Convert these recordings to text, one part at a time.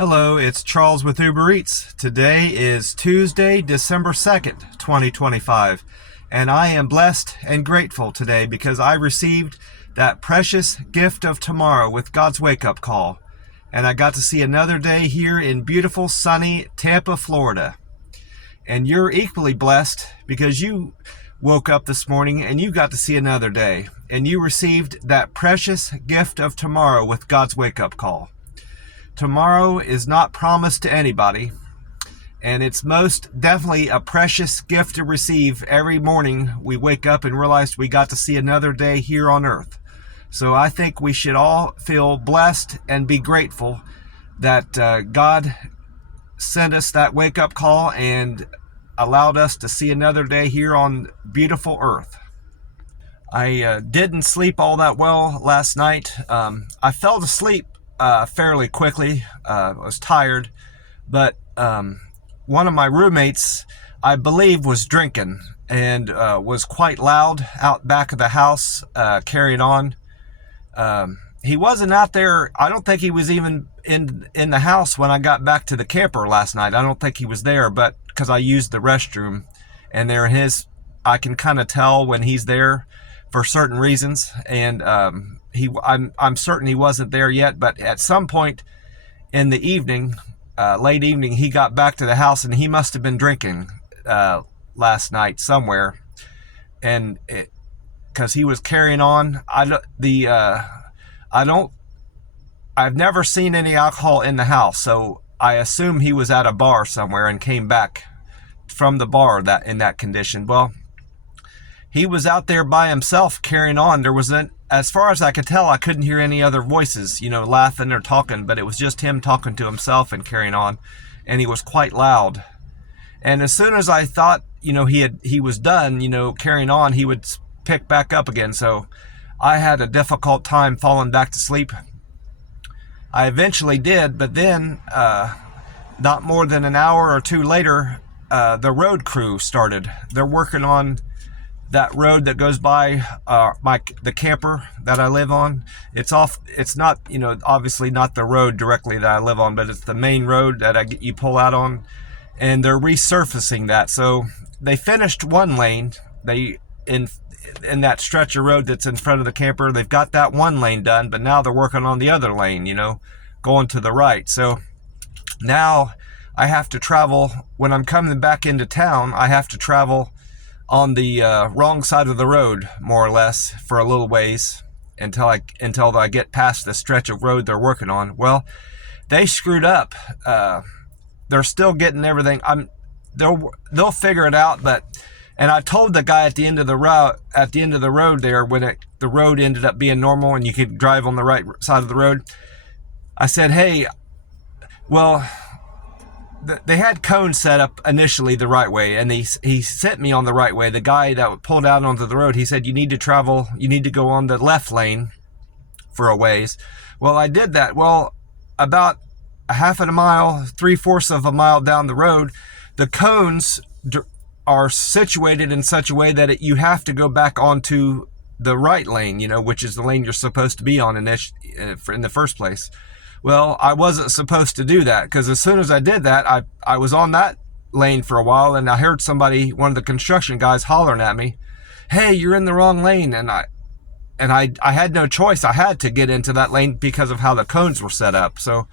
Hello, it's Charles with Uber Eats. Today is Tuesday, December 2nd, 2025, and I am blessed and grateful today because I received that precious gift of tomorrow with God's wake-up call, and I got to see another day here in beautiful, sunny Tampa, Florida. And you're equally blessed because you woke up this morning and you got to see another day, and you received that precious gift of tomorrow with God's wake-up call. Tomorrow is not promised to anybody, and it's most definitely a precious gift to receive every morning we wake up and realize we got to see another day here on earth. So I think we should all feel blessed and be grateful that God sent us that wake-up call and allowed us to see another day here on beautiful earth. I didn't sleep all that well last night. I fell asleep fairly quickly. I was tired, but one of my roommates, I believe, was drinking and was quite loud out back of the house, carrying on. He wasn't out there. I don't think he was even in the house when I got back to the camper last night. I don't think he was there, but because I used the restroom, and I can kind of tell when he's there for certain reasons, and I'm certain he wasn't there yet, but at some point in the evening, late evening, he got back to the house and he must have been drinking last night somewhere, and because he was carrying on. I've never seen any alcohol in the house, so I assume he was at a bar somewhere and came back from the bar in that condition. Well, he was out there by himself carrying on. There wasn't, as far as I could tell, I couldn't hear any other voices, laughing or talking, but it was just him talking to himself and carrying on, and he was quite loud. And as soon as I thought, he was done, carrying on, he would pick back up again. So I had a difficult time falling back to sleep. I eventually did, but then not more than an hour or two later, the road crew started. They're working on that road that goes by the camper that I live on. It's not, obviously not the road directly that I live on, but it's the main road that you pull out on, and they're resurfacing that. So they finished one lane. In that stretch of road that's in front of the camper, they've got that one lane done, but now they're working on the other lane, going to the right. So now I have to travel, when I'm coming back into town, I have to travel on the wrong side of the road, more or less, for a little ways until I get past the stretch of road they're working on. Well, they screwed up. They're still getting everything. They'll figure it out, and I told the guy at the end of the road there, when the road ended up being normal and you could drive on the right side of the road, I said, hey, well, they had cones set up initially the right way, and he sent me on the right way. The guy that pulled out onto the road, he said, you need to go on the left lane for a ways. Well, I did that. Well, about a half of a mile, 3/4 of a mile down the road, the cones are situated in such a way that you have to go back onto the right lane, which is the lane you're supposed to be on in the first place. Well, I wasn't supposed to do that, because as soon as I did that, I was on that lane for a while, and I heard one of the construction guys hollering at me, hey, you're in the wrong lane. And I had no choice. I had to get into that lane because of how the cones were set up. So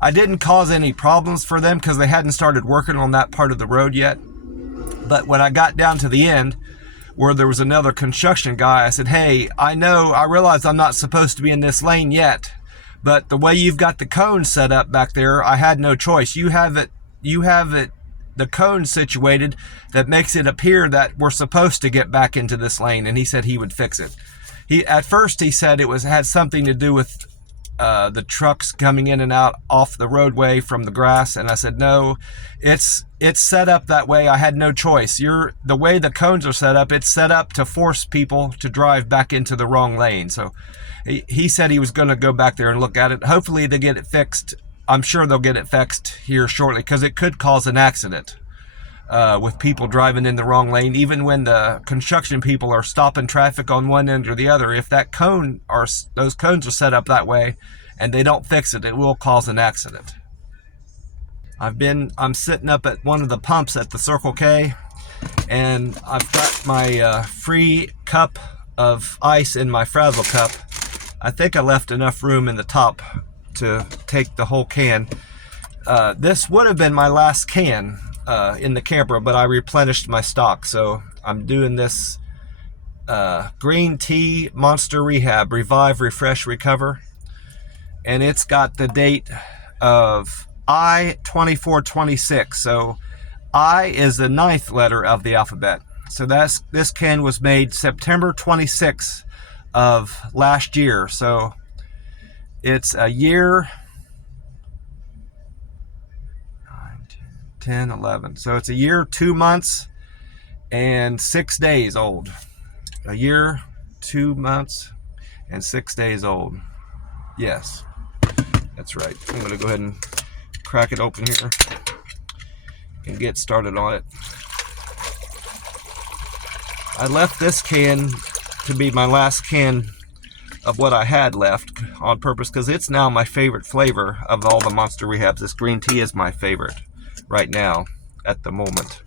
I didn't cause any problems for them because they hadn't started working on that part of the road yet. But when I got down to the end where there was another construction guy, I said, hey, I realize I'm not supposed to be in this lane yet, but the way you've got the cone set up back there, I had no choice. You have it, the cone situated that makes it appear that we're supposed to get back into this lane. And he said he would fix it. At first he said it had something to do with the trucks coming in and out off the roadway from the grass. And I said, no, it's set up that way. I had no choice. The way the cones are set up, it's set up to force people to drive back into the wrong lane. So he said he was going to go back there and look at it. Hopefully they get it fixed. I'm sure they'll get it fixed here shortly, because it could cause an accident with people driving in the wrong lane. Even when the construction people are stopping traffic on one end or the other, if those cones are set up that way and they don't fix it, it will cause an accident. I'm sitting up at one of the pumps at the Circle K, and I've got my free cup of ice in my Frazzle cup. I think I left enough room in the top to take the whole can. This would have been my last can in the camper, but I replenished my stock. So I'm doing this green tea Monster Rehab, Revive, Refresh, Recover. And it's got the date of I-2426. So I is the 9th letter of the alphabet. So this can was made September 26th of last year. So it's a year, 9, 10, 11. So it's a year, 2 months, and 6 days old. A year, 2 months, and 6 days old. Yes, that's right. I'm going to go ahead and crack it open here and get started on it. I left this can to be my last can of what I had left on purpose because it's now my favorite flavor of all the Monster Rehabs. This green tea is my favorite right now at the moment.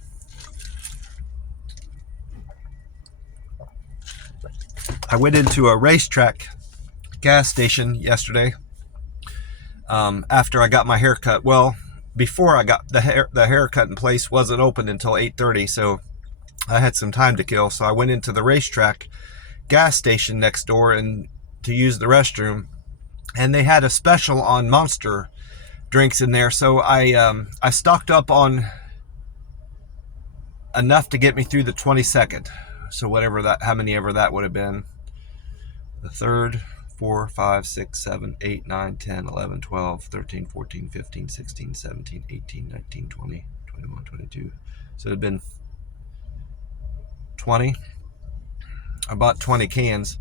I went into a racetrack gas station yesterday after I got my hair cut. Well, before I got the haircut in place wasn't open until 8:30, so I had some time to kill. So I went into the racetrack gas station next door and to use the restroom, and they had a special on Monster drinks in there. So I stocked up on enough to get me through the 22nd. So whatever that, how many ever that would have been. The 3rd, 4, 5, 6, 7, 8, 9, 10, 11, 12, 13, 14, 15, 16, 17, 18, 19, 20, 21, 22. So it had been 20. I bought 20 cans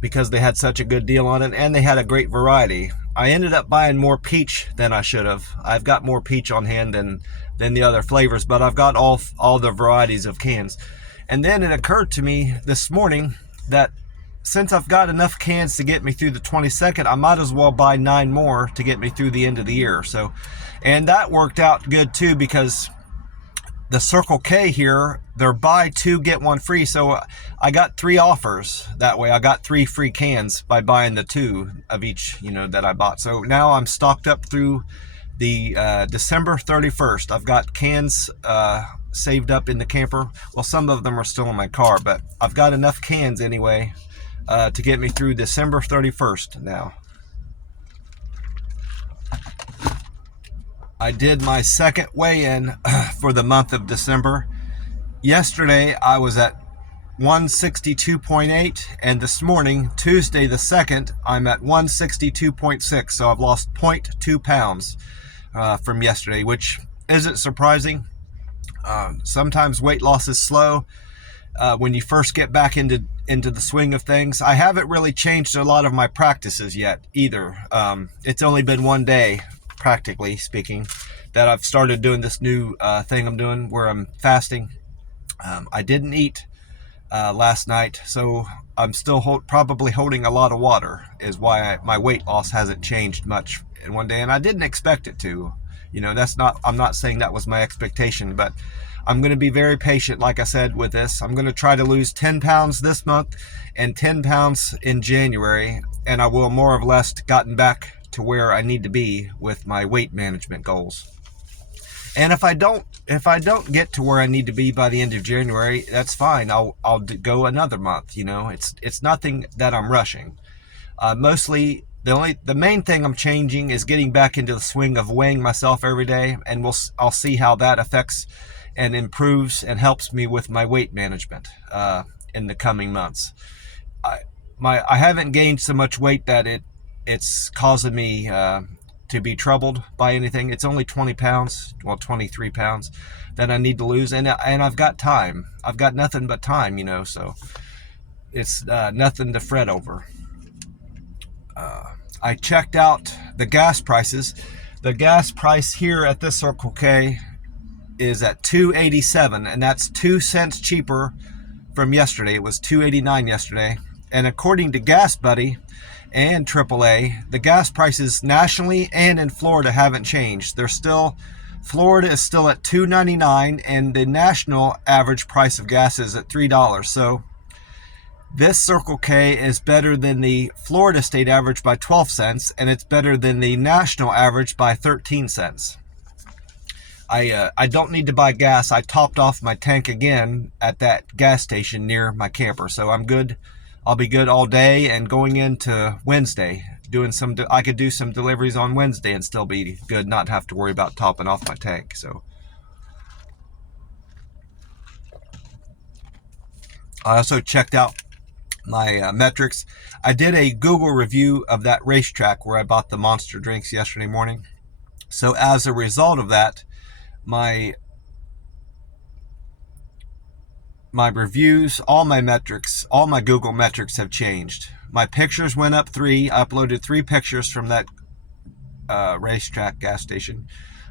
because they had such a good deal on it, and they had a great variety. I ended up buying more peach than I should have. I've got more peach on hand than the other flavors, but I've got all the varieties of cans. And then it occurred to me this morning that since I've got enough cans to get me through the 22nd, I might as well buy 9 more to get me through the end of the year. So, and that worked out good too, because the Circle K here, they're buy 2 get 1 free. So I got 3 offers that way. I got 3 free cans by buying the 2 of each, that I bought. So now I'm stocked up through the December 31st. I've got cans saved up in the camper. Well, some of them are still in my car, but I've got enough cans anyway to get me through December 31st now. I did my second weigh-in for the month of December. Yesterday I was at 162.8, and this morning, Tuesday the 2nd, I'm at 162.6. So I've lost 0.2 pounds from yesterday, which isn't surprising. Sometimes weight loss is slow when you first get back into the swing of things. I haven't really changed a lot of my practices yet either. It's only been 1 day, practically speaking, that I've started doing this new thing I'm doing where I'm fasting. I didn't eat last night, so I'm still probably holding a lot of water, is why my weight loss hasn't changed much in 1 day, and I didn't expect it to. I'm not saying that was my expectation, but I'm going to be very patient, like I said, with this. I'm going to try to lose 10 pounds this month and 10 pounds in January, and I will more or less gotten back to where I need to be with my weight management goals. And if I don't get to where I need to be by the end of January, that's fine. I'll go another month. It's nothing that I'm rushing. Mostly the main thing I'm changing is getting back into the swing of weighing myself every day, and I'll see how that affects and improves and helps me with my weight management in the coming months. I haven't gained so much weight that it's causing me to be troubled by anything. It's only 20 pounds, well, 23 pounds that I need to lose, and I've got time. I've got nothing but time, so it's nothing to fret over. I checked out the gas prices. The gas price here at this Circle K is at $2.87, and that's 2 cents cheaper from yesterday. It was $2.89 yesterday, and according to Gas Buddy, and AAA. The gas prices nationally and in Florida haven't changed. Florida is still at $2.99, and the national average price of gas is at $3. So this Circle K is better than the Florida state average by 12 cents, and it's better than the national average by 13 cents. I don't need to buy gas. I topped off my tank again at that gas station near my camper, so I'm good. I'll be good all day, and going into Wednesday, I could do some deliveries on Wednesday and still be good, not have to worry about topping off my tank. So I also checked out my metrics. I did a Google review of that racetrack where I bought the Monster drinks yesterday morning. So as a result of that, my reviews, all my metrics, all my Google metrics have changed. My pictures went up 3. I uploaded 3 pictures from that racetrack gas station.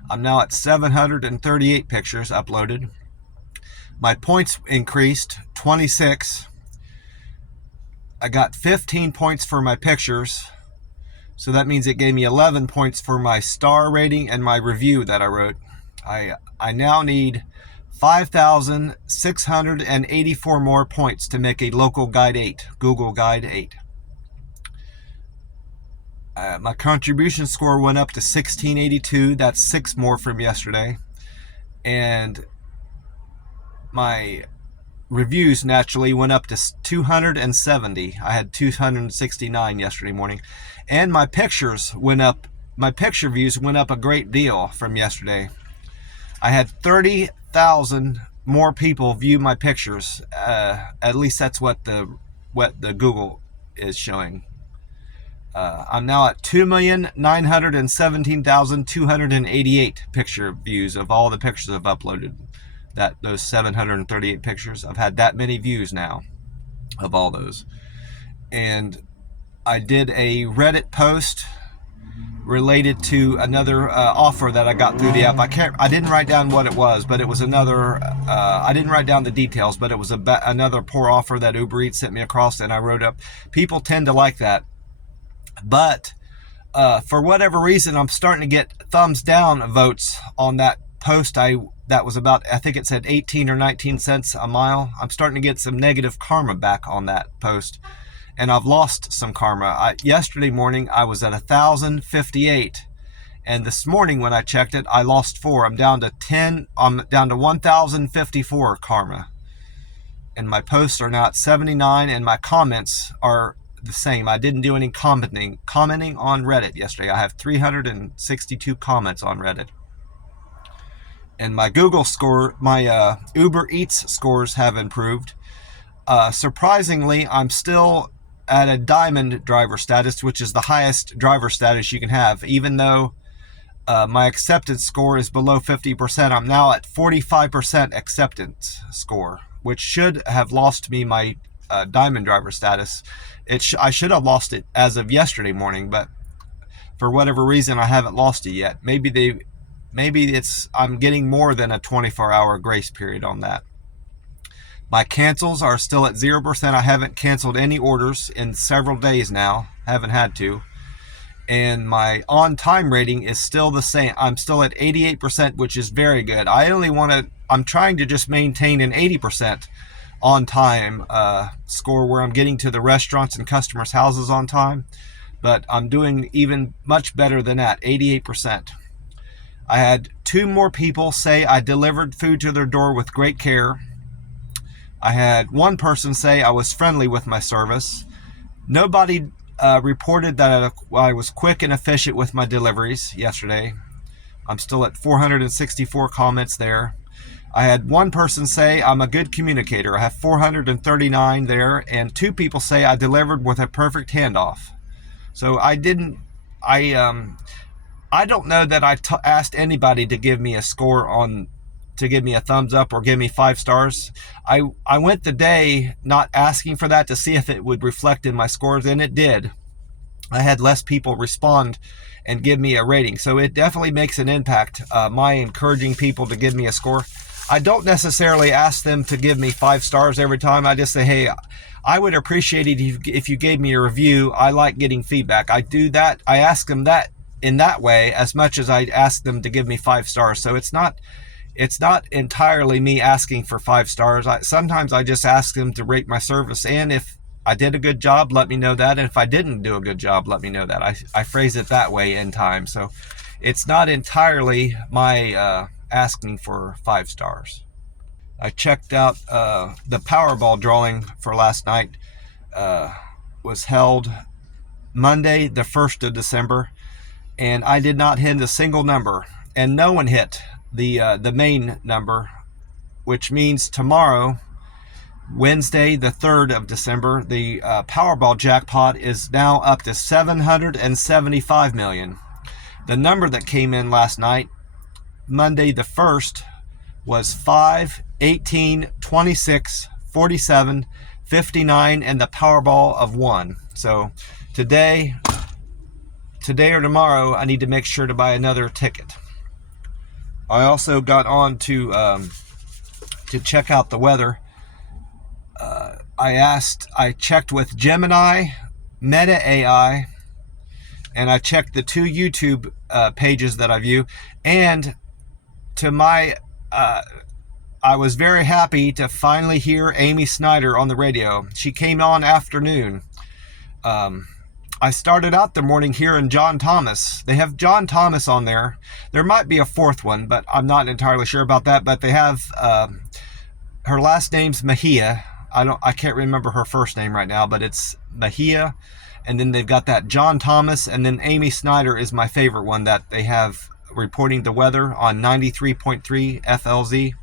I'm now at 738 pictures uploaded. My points increased 26. I got 15 points for my pictures. So that means it gave me 11 points for my star rating and my review that I wrote. I now need 5,684 more points to make a local Guide 8, Google Guide 8. My contribution score went up to 1682. That's 6 more from yesterday. And my reviews naturally went up to 270. I had 269 yesterday morning. And my pictures went up. My picture views went up a great deal from yesterday. I had 30,000 more people view my pictures. At least that's what the Google is showing. I'm now at 2,917,288 picture views of all the pictures I've uploaded. Those 738 pictures, I've had that many views now of all those. And I did a Reddit post related to another offer that I got through the app. I didn't write down what it was, but it was another. I didn't write down the details, but it was another poor offer that Uber Eats sent me across, and I wrote up. People tend to like that, but for whatever reason, I'm starting to get thumbs down votes on that post. That was about, I think it said 18 or 19 cents a mile. I'm starting to get some negative karma back on that post. And I've lost some karma. Yesterday morning, I was at 1,058. And this morning when I checked it, I lost 4. I'm down to 1,054 karma. And my posts are now at 79, and my comments are the same. I didn't do any commenting on Reddit yesterday. I have 362 comments on Reddit. And my Google score, my Uber Eats scores have improved. Surprisingly, I'm still at a diamond driver status, which is the highest driver status you can have. Even though my acceptance score is below 50%, I'm now at 45% acceptance score, which should have lost me my diamond driver status. I should have lost it as of yesterday morning, but for whatever reason, I haven't lost it yet. Maybe I'm getting more than a 24-hour grace period on that. My cancels are still at 0%. I haven't canceled any orders in several days now. Haven't had to. And my on-time rating is still the same. I'm still at 88%, which is very good. I'm trying to just maintain an 80% on-time score where I'm getting to the restaurants and customers' houses on time. But I'm doing even much better than that, 88%. I had 2 more people say I delivered food to their door with great care. I had 1 person say I was friendly with my service. Nobody reported that I was quick and efficient with my deliveries yesterday. I'm still at 464 comments there. I had 1 person say I'm a good communicator. I have 439 there, and 2 people say I delivered with a perfect handoff. So I don't know that I asked anybody to give me a score to give me a thumbs up or give me 5 stars. I went the day not asking for that to see if it would reflect in my scores, and it did. I had less people respond and give me a rating, so it definitely makes an impact. My encouraging people to give me a score. I don't necessarily ask them to give me 5 stars every time. I just say, hey, I would appreciate it if you gave me a review. I like getting feedback. I do that. I ask them that in that way as much as I ask them to give me 5 stars. So it's not entirely me asking for 5 stars. Sometimes I just ask them to rate my service, and if I did a good job, let me know that, and if I didn't do a good job, let me know that. I phrase it that way in time. So it's not entirely my asking for 5 stars. I checked out the Powerball drawing for last night. Was held Monday, the 1st of December, and I did not hit a single number, and no one hit the main number, which means tomorrow, Wednesday, the 3rd of December, the Powerball jackpot is now up to $775 million. The number that came in last night, Monday the 1st, was 5, 18, 26, 47, 59, and the Powerball of 1. So today or tomorrow, I need to make sure to buy another ticket. I also got on to check out the weather. I checked with Gemini, Meta AI, and I checked the 2 YouTube pages that I view. And to my, I was very happy to finally hear Amy Snider on the radio. She came on afternoon. I started out the morning hearing John Thomas. They have John Thomas on there. There might be a 4th one, but I'm not entirely sure about that. But they have her last name's Mejia. I can't remember her first name right now, but it's Mejia. And then they've got that John Thomas, and then Amy Snider is my favorite one that they have reporting the weather on 93.3 FLZ.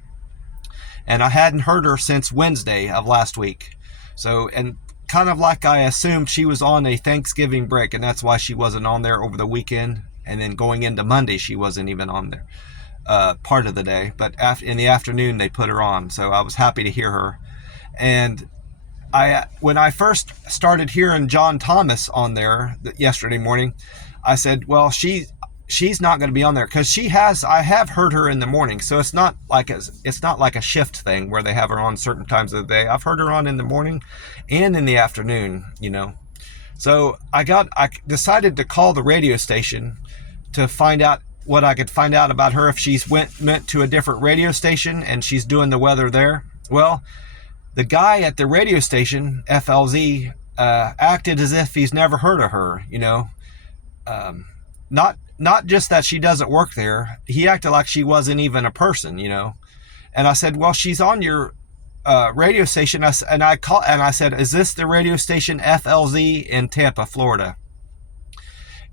And I hadn't heard her since Wednesday of last week. So, and kind of like I assumed, she was on a Thanksgiving break, and that's why she wasn't on there over the weekend. And then going into Monday, she wasn't even on there part of the day. But in the afternoon, they put her on. So I was happy to hear her. And when I first started hearing John Thomas on there yesterday morning, I said, well, she's not going to be on there because I have heard her in the morning. So it's not like a shift thing where they have her on certain times of the day. I've heard her on in the morning and in the afternoon, So I decided to call the radio station to find out what I could find out about her, if she's went to a different radio station and she's doing the weather there. Well, the guy at the radio station, FLZ, acted as if he's never heard of her, Not just that she doesn't work there. He acted like she wasn't even a person, And I said, well, she's on your radio station. I said, is this the radio station FLZ in Tampa, Florida?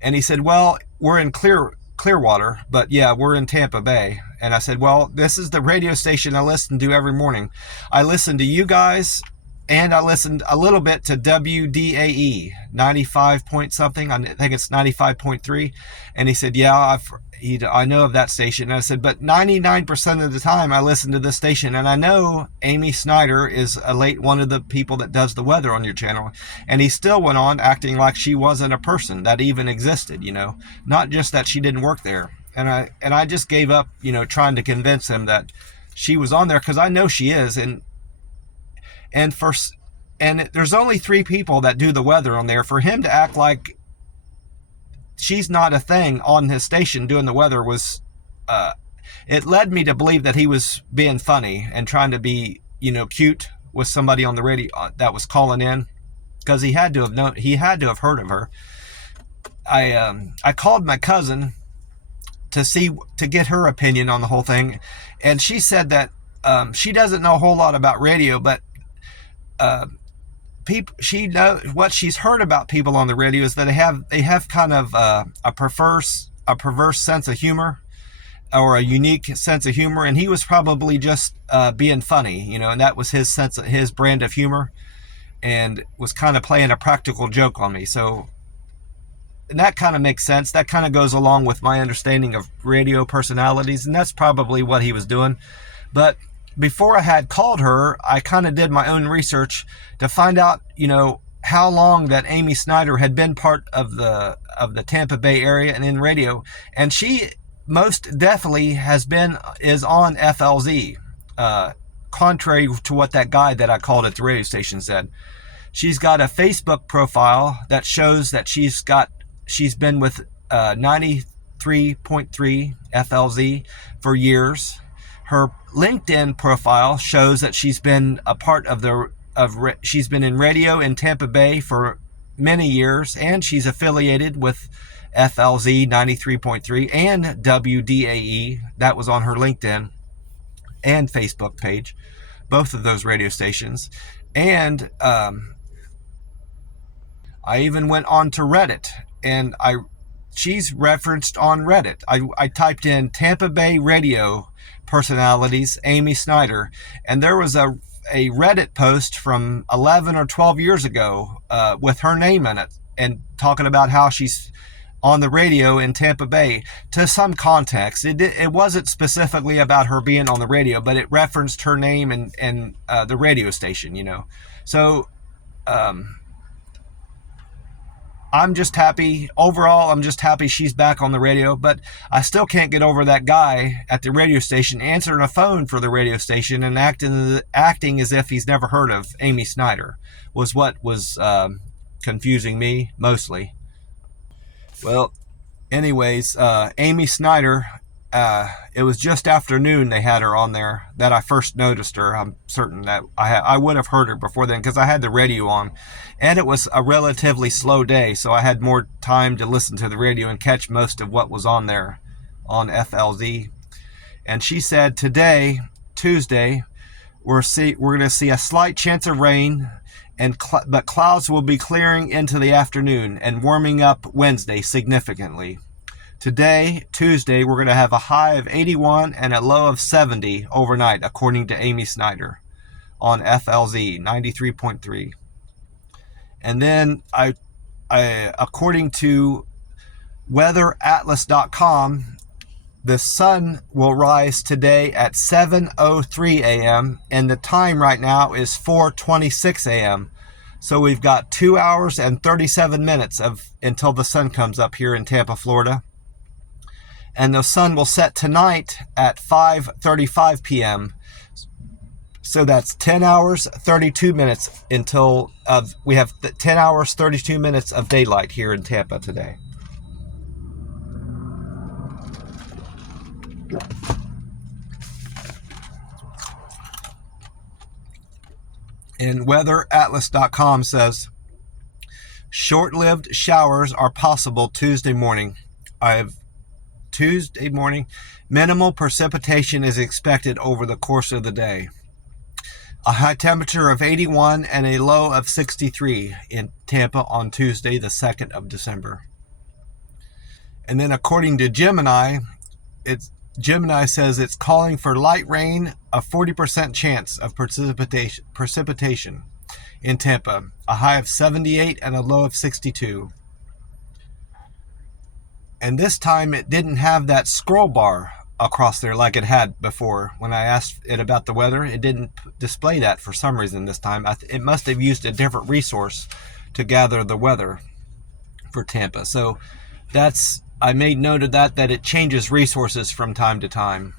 And he said, well, we're in Clearwater, but yeah, we're in Tampa Bay. And I said, well, this is the radio station I listen to every morning. I listen to you guys, and I listened a little bit to WDAE 95 point something. I think it's 95.3. And he said, yeah, I know of that station. And I said, but 99% of the time I listen to this station, and I know Amy Snider is one of the people that does the weather on your channel. And he still went on acting like she wasn't a person that even existed, not just that she didn't work there. And I just gave up, trying to convince him that she was on there, because I know she is. And there's only 3 people that do the weather on there. For him to act like she's not a thing on his station doing the weather was, it led me to believe that he was being funny and trying to be, cute with somebody on the radio that was calling in, because he had to have heard of her. I called my cousin to get her opinion on the whole thing, and she said that she doesn't know a whole lot about radio, but she knows what she's heard about people on the radio is that they have kind of a perverse sense of humor, or a unique sense of humor, and he was probably just being funny, and that was his brand of humor, and was kind of playing a practical joke on me. So, and that kind of makes sense. That kind of goes along with my understanding of radio personalities, and that's probably what he was doing. But before I had called her, I kind of did my own research to find out, how long that Amy Snider had been part of the Tampa Bay area and in radio. And she most definitely is on FLZ. contrary to what that guy that I called at the radio station said. She's got a Facebook profile that shows that she's been with 93.3 FLZ for years. Her LinkedIn profile shows that she's been a part of she's been in radio in Tampa Bay for many years, and she's affiliated with FLZ 93.3 and WDAE. That was on her LinkedIn and Facebook page, both of those radio stations. And I even went on to Reddit, and she's referenced on Reddit. I typed in Tampa Bay radio personalities, Amy Snider, and there was a Reddit post from 11 or 12 years ago with her name in it, and talking about how she's on the radio in Tampa Bay. To some context, it wasn't specifically about her being on the radio, but it referenced her name and the radio station, you know. So I'm just happy. Overall, I'm just happy she's back on the radio, but I still can't get over that guy at the radio station answering a phone for the radio station and acting as if he's never heard of Amy Snider was what was confusing me mostly. Well, anyways, Amy Snider, it was just after noon they had her on there that I first noticed her. I'm certain that I would have heard her before then because I had the radio on, and it was a relatively slow day, so I had more time to listen to the radio and catch most of what was on there on FLZ. And she said today, Tuesday, we're going to see a slight chance of rain, but clouds will be clearing into the afternoon and warming up Wednesday significantly. Today, Tuesday, we're going to have a high of 81 and a low of 70 overnight, according to Amy Snider on FLZ 93.3. And then according to weatheratlas.com, the sun will rise today at 7:03 a.m. and the time right now is 4:26 a.m. So we've got 2 hours and 37 minutes until the sun comes up here in Tampa, Florida. And the sun will set tonight at 5:35 p.m. So that's 10 hours, 32 minutes until we have 10 hours, 32 minutes of daylight here in Tampa today. And weatheratlas.com says, short-lived showers are possible Tuesday morning. Minimal precipitation is expected over the course of the day. A high temperature of 81 and a low of 63 in Tampa on Tuesday, the 2nd of December. And then according to Gemini says it's calling for light rain, a 40% chance of precipitation in Tampa, a high of 78 and a low of 62. And this time it didn't have that scroll bar across there like it had before. When I asked it about the weather, it didn't display that for some reason this time. It must have used a different resource to gather the weather for Tampa. So I made note of that it changes resources from time to time,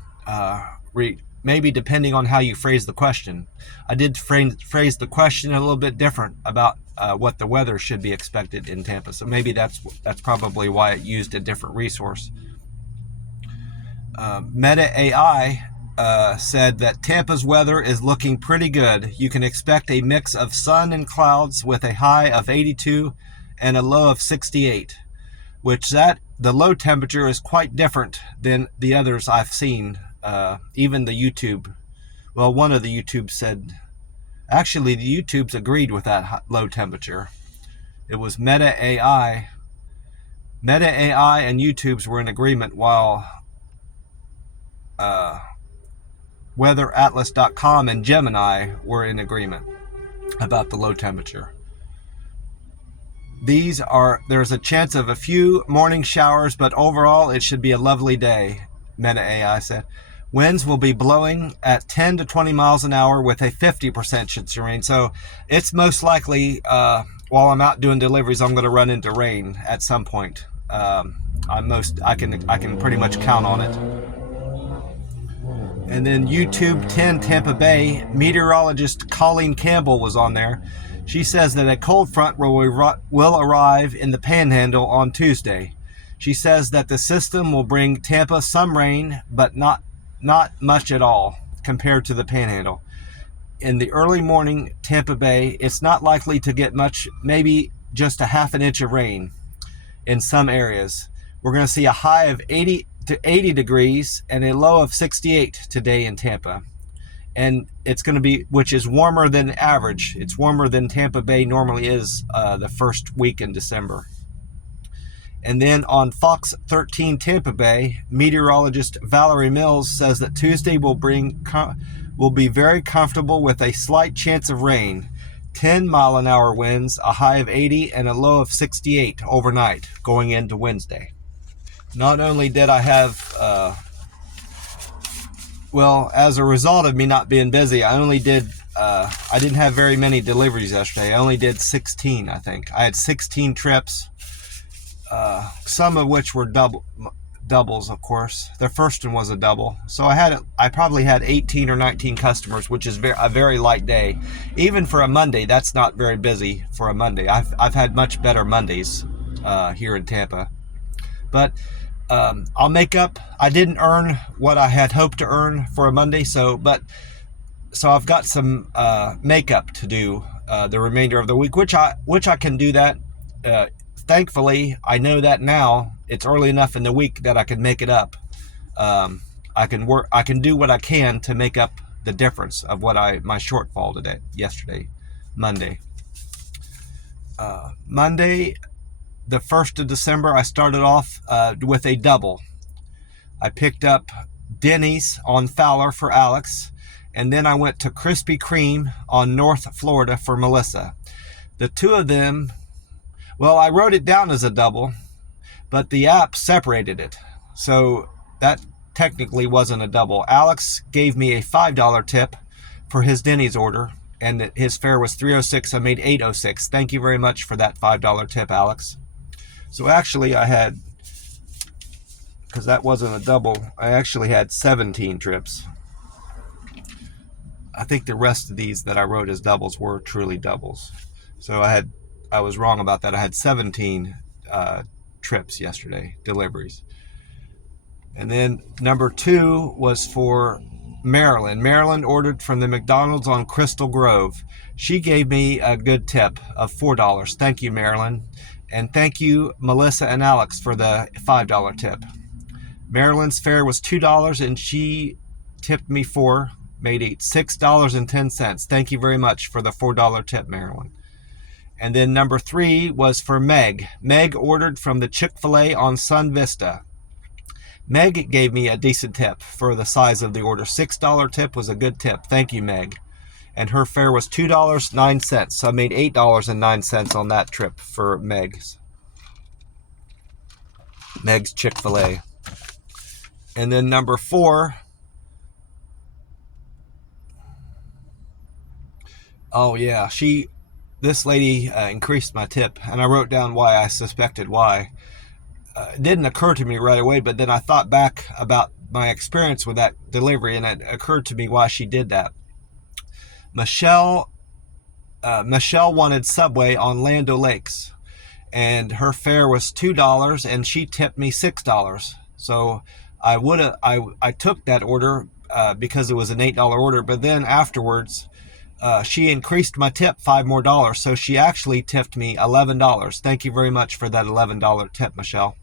maybe depending on how you phrase the question. I did phrase the question a little bit different about what the weather should be expected in Tampa. So maybe that's probably why it used a different resource. Meta AI said that Tampa's weather is looking pretty good. You can expect a mix of sun and clouds with a high of 82 and a low of 68, which the low temperature is quite different than the others I've seen. Even the YouTube, one of the YouTubes said, actually the YouTubes agreed with that low temperature. It was Meta AI. Meta AI and YouTubes were in agreement, while weatheratlas.com and Gemini were in agreement about the low temperature. There's a chance of a few morning showers, but overall it should be a lovely day, Meta AI said. Winds will be blowing at 10 to 20 miles an hour with a 50% chance of rain. So it's most likely while I'm out doing deliveries, I'm going to run into rain at some point. I can pretty much count on it. And then YouTube 10 Tampa Bay, meteorologist Colleen Campbell was on there. She says that a cold front will arrive in the Panhandle on Tuesday. She says that the system will bring Tampa some rain, but not much at all compared to the Panhandle. In the early morning, Tampa Bay, it's not likely to get much, maybe just a half an inch of rain in some areas. We're going to see a high of 80 to 80 degrees and a low of 68 today in Tampa. And it's going to be, which is warmer than average. It's warmer than Tampa Bay normally is the first week in December. And then on Fox 13 Tampa Bay, meteorologist Valerie Mills says that Tuesday will be very comfortable with a slight chance of rain. 10-mile-an-hour winds, a high of 80 and a low of 68 overnight going into Wednesday. Not only did I have, as a result of me not being busy, I didn't have very many deliveries yesterday. I only did 16, I think. I had 16 trips, some of which were doubles, of course. The first one was a double. So I probably had 18 or 19 customers, which is a very light day. Even for a Monday, that's not very busy for a Monday. I've had much better Mondays here in Tampa. But I'll make up. I didn't earn what I had hoped to earn for a Monday, so I've got some makeup to do the remainder of the week, which I can do that. Thankfully, I know that now. It's early enough in the week that I can make it up. I can do what I can to make up the difference of my shortfall yesterday, Monday. Monday, the 1st of December, I started off with a double. I picked up Denny's on Fowler for Alex, and then I went to Krispy Kreme on North Florida for Melissa. The two of them, I wrote it down as a double, but the app separated it, so that technically wasn't a double. Alex gave me a $5 tip for his Denny's order, and his fare was $3.06. I made $8.06. Thank you very much for that $5 tip, Alex. So actually because that wasn't a double, I actually had 17 trips. I think the rest of these that I wrote as doubles were truly doubles. So I was wrong about that. I had 17 trips yesterday, deliveries. And then number 2 was for Marilyn. Marilyn ordered from the McDonald's on Crystal Grove. She gave me a good tip of $4. Thank you, Marilyn. And thank you, Melissa and Alex, for the $5 tip. Marilyn's fare was $2 and she tipped me $4, made it $6.10. Thank you very much for the $4 tip, Marilyn. And then number 3 was for Meg. Meg ordered from the Chick-fil-A on Sun Vista. Meg gave me a decent tip for the size of the order. $6 tip was a good tip. Thank you, Meg. And her fare was $2.09. So I made $8.09 on that trip for Meg's Chick-fil-A. And then number 4. Oh yeah, this lady increased my tip, and I wrote down why. I suspected why. It didn't occur to me right away, but then I thought back about my experience with that delivery, and it occurred to me why she did that. Michelle wanted Subway on Land O'Lakes, and her fare was $2, and she tipped me $6. So I took that order because it was an $8 order, but then afterwards, she increased my tip $5 more, so she actually tipped me $11. Thank you very much for that $11 tip, Michelle.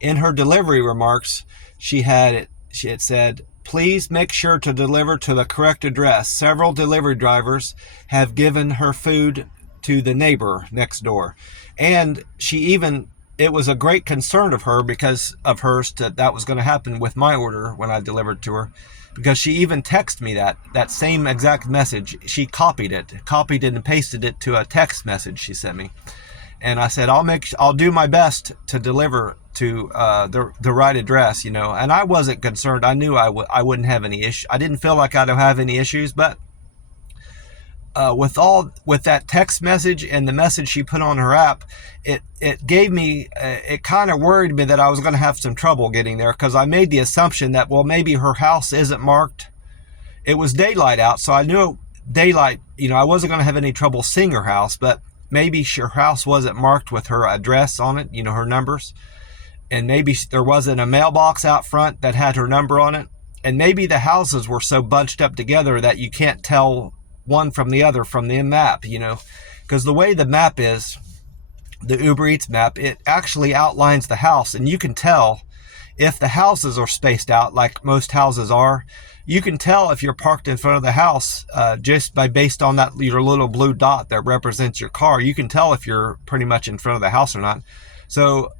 In her delivery remarks, it said, "Please make sure to deliver to the correct address. Several delivery drivers have given her food to the neighbor next door." And it was a great concern of her because of hers that was going to happen with my order when I delivered to her. Because she even texted me that same exact message. She copied it and pasted it to a text message she sent me. And I said, I'll do my best to deliver to the right address, And I wasn't concerned. I knew I wouldn't have any issue. I didn't feel like I'd have any issues, but with that text message and the message she put on her app, it gave me, it kind of worried me that I was going to have some trouble getting there, because I made the assumption that, well, maybe her house isn't marked. It was daylight out, so I knew daylight, I wasn't going to have any trouble seeing her house, but maybe her house wasn't marked with her address on it, her numbers. And maybe there wasn't a mailbox out front that had her number on it. And maybe the houses were so bunched up together that you can't tell one from the other from the map, because the way the map is, the Uber Eats map, it actually outlines the house, and you can tell if the houses are spaced out like most houses are. You can tell if you're parked in front of the house just based on that your little blue dot that represents your car. You can tell if you're pretty much in front of the house or not. So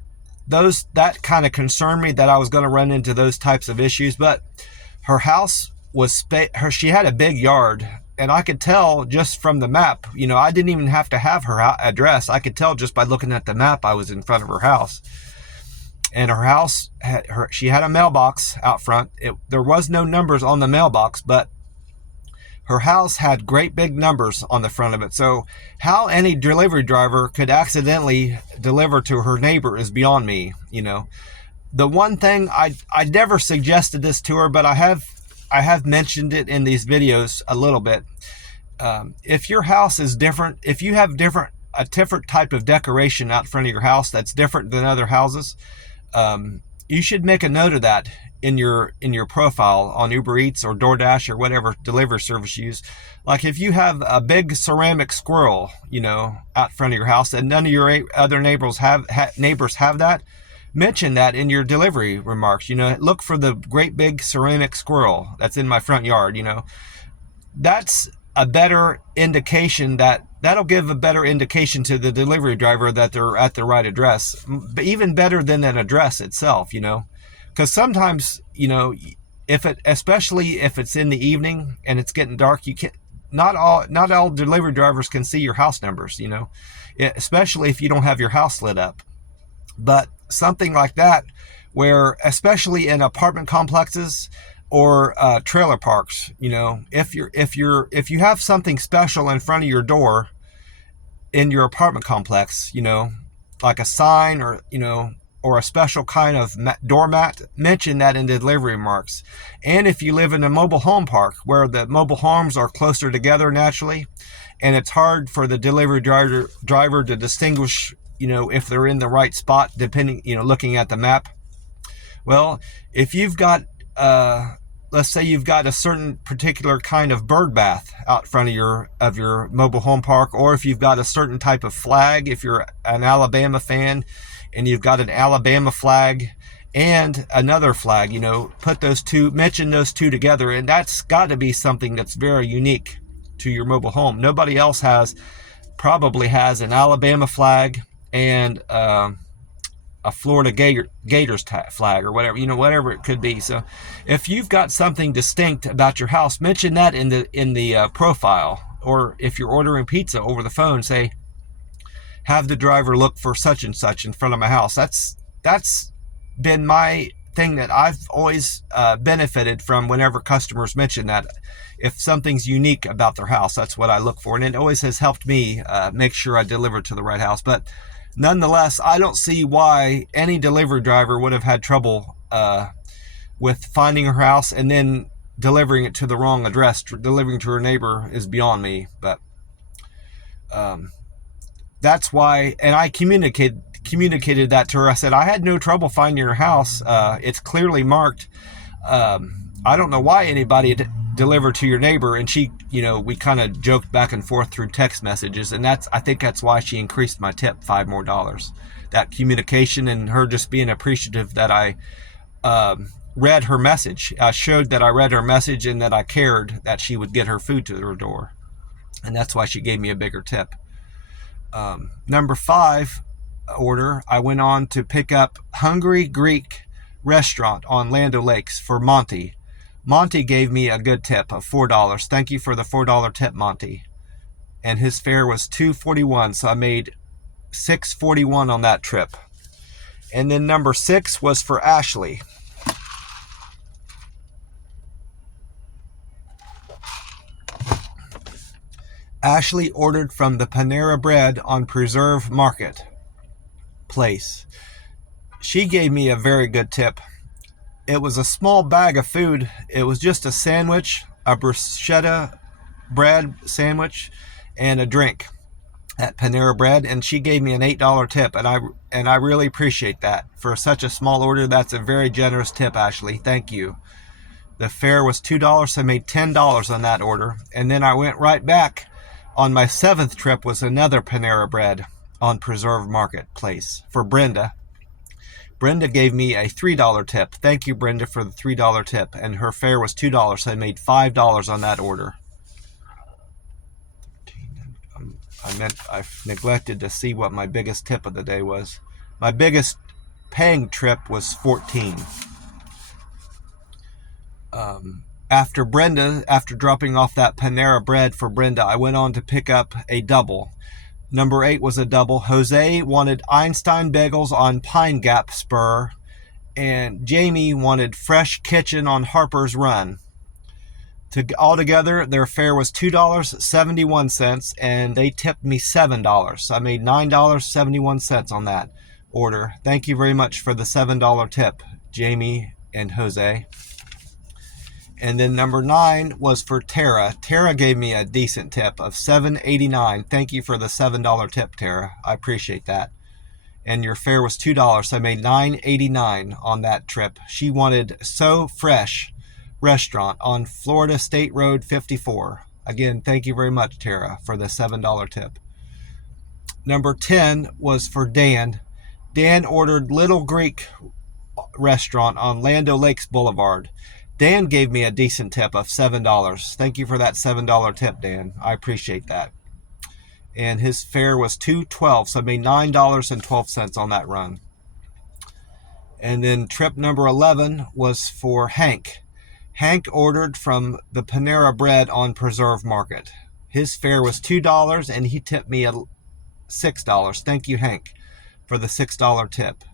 that kind of concerned me that I was going to run into those types of issues. But her house was she had a big yard, and I could tell just from the map. I didn't even have to have her address. I could tell just by looking at the map I was in front of her house. And her house she had a mailbox out front. There was no numbers on the mailbox, but her house had great big numbers on the front of it. So how any delivery driver could accidentally deliver to her neighbor is beyond me. The one thing, I never suggested this to her, but I have mentioned it in these videos a little bit. If your house is different, if you have a different type of decoration out front of your house that's different than other houses, you should make a note of that in your profile on Uber Eats or DoorDash or whatever delivery service you use. Like if you have a big ceramic squirrel, out front of your house, and none of your other neighbors have that, mention that in your delivery remarks. Look for the great big ceramic squirrel that's in my front yard. That's a better indication, that'll give a better indication to the delivery driver that they're at the right address, but even better than an address itself, because sometimes, especially if it's in the evening and it's getting dark, you can't, not all delivery drivers can see your house numbers, especially if you don't have your house lit up. But something like that, where especially in apartment complexes or trailer parks, if you have something special in front of your door in your apartment complex, like a sign or a special kind of doormat, mention that in the delivery remarks. And if you live in a mobile home park where the mobile homes are closer together naturally, and it's hard for the delivery driver to distinguish, if they're in the right spot, depending, looking at the map. Well, if you've got, let's say you've got a certain particular kind of bird bath out front of your mobile home park, or if you've got a certain type of flag, if you're an Alabama fan and you've got an Alabama flag and another flag, mention those two together, and that's got to be something that's very unique to your mobile home. Nobody else probably has an Alabama flag and a Florida Gators flag or whatever, whatever it could be. So if you've got something distinct about your house, mention that in the profile. Or if you're ordering pizza over the phone, say, have the driver look for such and such in front of my house. That's been my thing that I've always benefited from whenever customers mention that. If something's unique about their house, that's what I look for. And it always has helped me make sure I deliver to the right house. But nonetheless, I don't see why any delivery driver would have had trouble with finding her house and then delivering it to the wrong address. Delivering to her neighbor is beyond me. But that's why, and I communicated that to her. I said, I had no trouble finding your house. It's clearly marked. I don't know why anybody delivered to your neighbor. And she, we kind of joked back and forth through text messages. And I think that's why she increased my tip $5 more. That communication and her just being appreciative that I read her message. I showed that I read her message and that I cared that she would get her food to her door. And that's why she gave me a bigger tip. Number 5 order, I went on to pick up Hungry Greek restaurant on Land O'Lakes for Monty. Monty gave me a good tip of $4. Thank you for the $4 tip, Monty. And his fare was $2.41, so I made $6.41 on that trip. And then number 6 was for Ashley. Ashley ordered from the Panera Bread on Preserve Market Place. She gave me a very good tip. It was a small bag of food. It was just a sandwich, a bruschetta bread sandwich, and a drink at Panera Bread, and she gave me an $8 tip, and I really appreciate that. For such a small order, that's a very generous tip, Ashley. Thank you. The fare was $2, so I made $10 on that order. And then I went right back. On my 7th trip was another Panera Bread on Preserve Marketplace for Brenda. Brenda gave me a $3 tip. Thank you, Brenda, for the $3 tip. And her fare was $2, so I made $5 on that order. I neglected to see what my biggest tip of the day was. My biggest paying trip was 14. After dropping off that Panera Bread for Brenda, I went on to pick up a double. Number 8 was a double. Jose wanted Einstein bagels on Pine Gap Spur, and Jamie wanted Fresh Kitchen on Harper's Run. Altogether, their fare was $2.71, and they tipped me $7. So I made $9.71 on that order. Thank you very much for the $7 tip, Jamie and Jose. And then number 9 was for Tara. Tara gave me a decent tip of $7.89. Thank you for the $7 tip, Tara. I appreciate that. And your fare was $2, so I made $9.89 on that trip. She wanted So Fresh Restaurant on Florida State Road 54. Again, thank you very much, Tara, for the $7 tip. Number 10 was for Dan. Dan ordered Little Greek Restaurant on Land O'Lakes Boulevard. Dan gave me a decent tip of $7. Thank you for that $7 tip, Dan. I appreciate that. And his fare was $2.12, so I made $9.12 on that run. And then trip number 11 was for Hank. Hank ordered from the Panera Bread on Preserve Market. His fare was $2, and he tipped me $6. Thank you, Hank, for the $6 tip.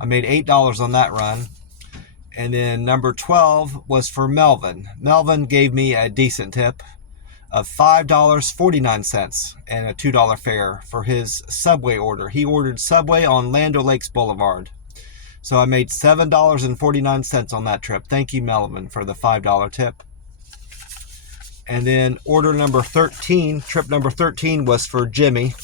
I made $8 on that run. And then number 12 was for Melvin. Melvin gave me a decent tip of $5.49 and a $2 fare for his Subway order. He ordered Subway on Land O'Lakes Boulevard. So I made $7.49 on that trip. Thank you, Melvin, for the $5 tip. And then order number 13, trip number 13 was for Jimmy.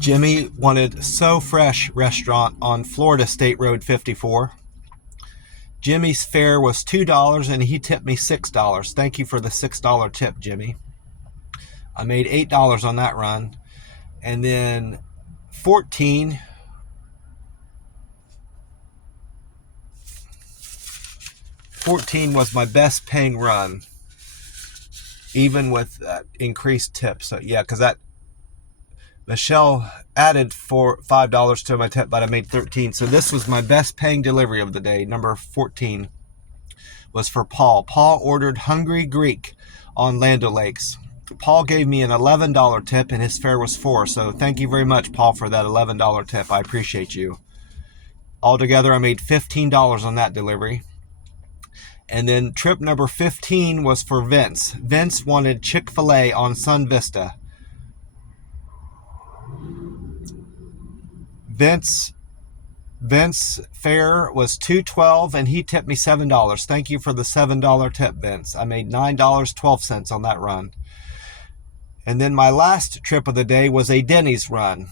Jimmy wanted So Fresh Restaurant on Florida State Road 54. Jimmy's fare was $2, and he tipped me $6. Thank you for the $6 tip, Jimmy. I made $8 on that run. And then 14 was my best paying run, even with increased tips. So yeah, because that Michelle added $5 to my tip, but I made 13. So this was my best paying delivery of the day. Number 14 was for Paul. Paul ordered Hungry Greek on Land O'Lakes. Paul gave me an $11 tip, and his fare was $4. So thank you very much, Paul, for that $11 tip. I appreciate you. Altogether, I made $15 on that delivery. And then trip number 15 was for Vince. Vince wanted Chick-fil-A on Sun Vista. Vince fare was $2.12, and he tipped me $7. Thank you for the $7 tip, Vince. I made $9.12 on that run. And then my last trip of the day was a Denny's run.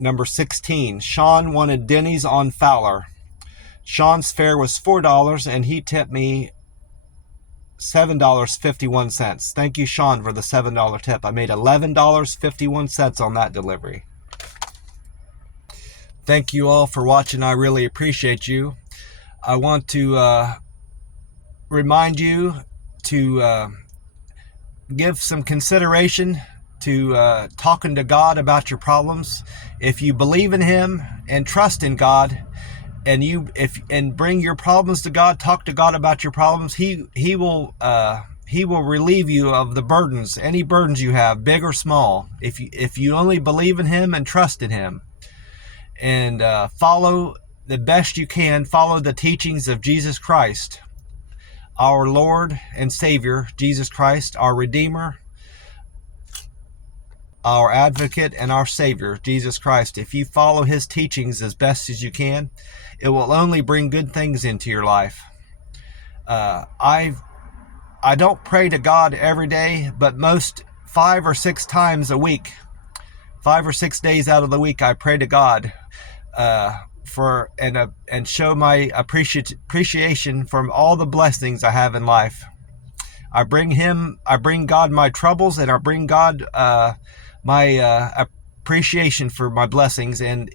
Number 16, Sean wanted Denny's on Fowler. Sean's fare was $4, and he tipped me $7.51. Thank you, Sean, for the $7 tip. I made $11.51 on that delivery. Thank you all for watching. I really appreciate you. I want to remind you to give some consideration to talking to God about your problems. If you believe in Him and trust in God, and bring your problems to God, talk to God about your problems, He will relieve you of the burdens, any burdens you have, big or small. If you only believe in Him and trust in Him, and follow the best you can, follow the teachings of Jesus Christ, our Lord and Savior, Jesus Christ, our Redeemer, our Advocate, and our Savior, Jesus Christ. If you follow his teachings as best as you can, it will only bring good things into your life. I don't pray to God every day, but most 5 or 6 times a week, 5 or 6 days out of the week, I pray to God and show my appreciation for all the blessings I have in life. I bring God my troubles, and I bring God my appreciation for my blessings, and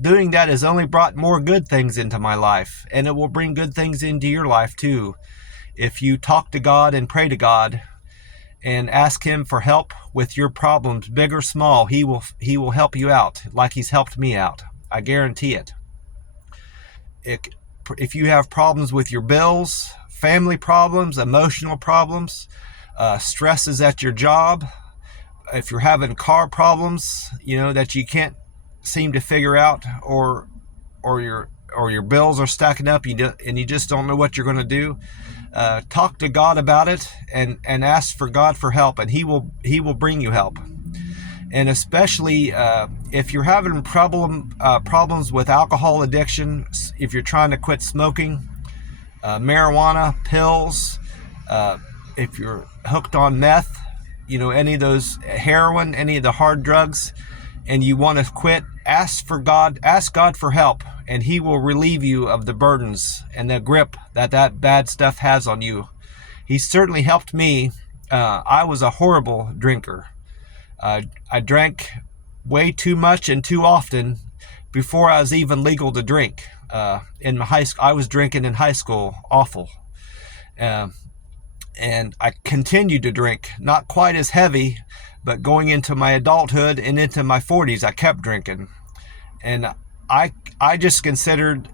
doing that has only brought more good things into my life, and it will bring good things into your life too. If you talk to God and pray to God and ask him for help with your problems, big or small, he will help you out like he's helped me out. I guarantee it. If you have problems with your bills, family problems, emotional problems, stresses at your job, if you're having car problems, that you can't seem to figure out, or your bills are stacking up, and you just don't know what you're going to do, talk to God about it and ask for God for help, and he will bring you help. And especially if you're having problems with alcohol addiction, if you're trying to quit smoking, marijuana, pills, if you're hooked on meth, any of those, heroin, any of the hard drugs, and you want to quit, ask God for help, and he will relieve you of the burdens and the grip that bad stuff has on you. He certainly helped me. I was a horrible drinker. I drank way too much and too often before I was even legal to drink. In high school, I was drinking in high school, awful. And I continued to drink, not quite as heavy, but going into my adulthood and into my 40s, I kept drinking. And I just considered,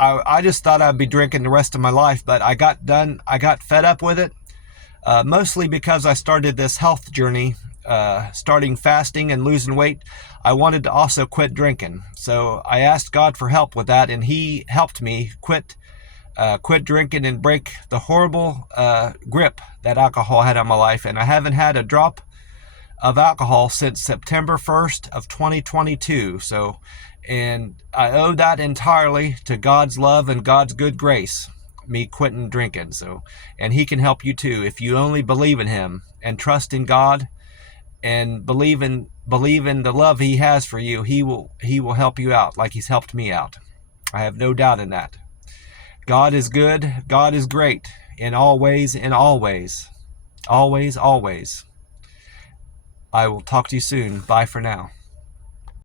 I just thought I'd be drinking the rest of my life, but I got fed up with it, mostly because I started this health journey, starting fasting and losing weight. I wanted to also quit drinking. So I asked God for help with that, and he helped me quit drinking and break the horrible grip that alcohol had on my life. And I haven't had a drop of alcohol since September 1st of 2022. And I owe that entirely to God's love and God's good grace, me quitting drinking. And he can help you too if you only believe in him and trust in God and believe in the love he has for you. He will help you out like he's helped me out. I have no doubt in that. God is good. God is great in all ways, in all ways. Always, always. I will talk to you soon. Bye for now.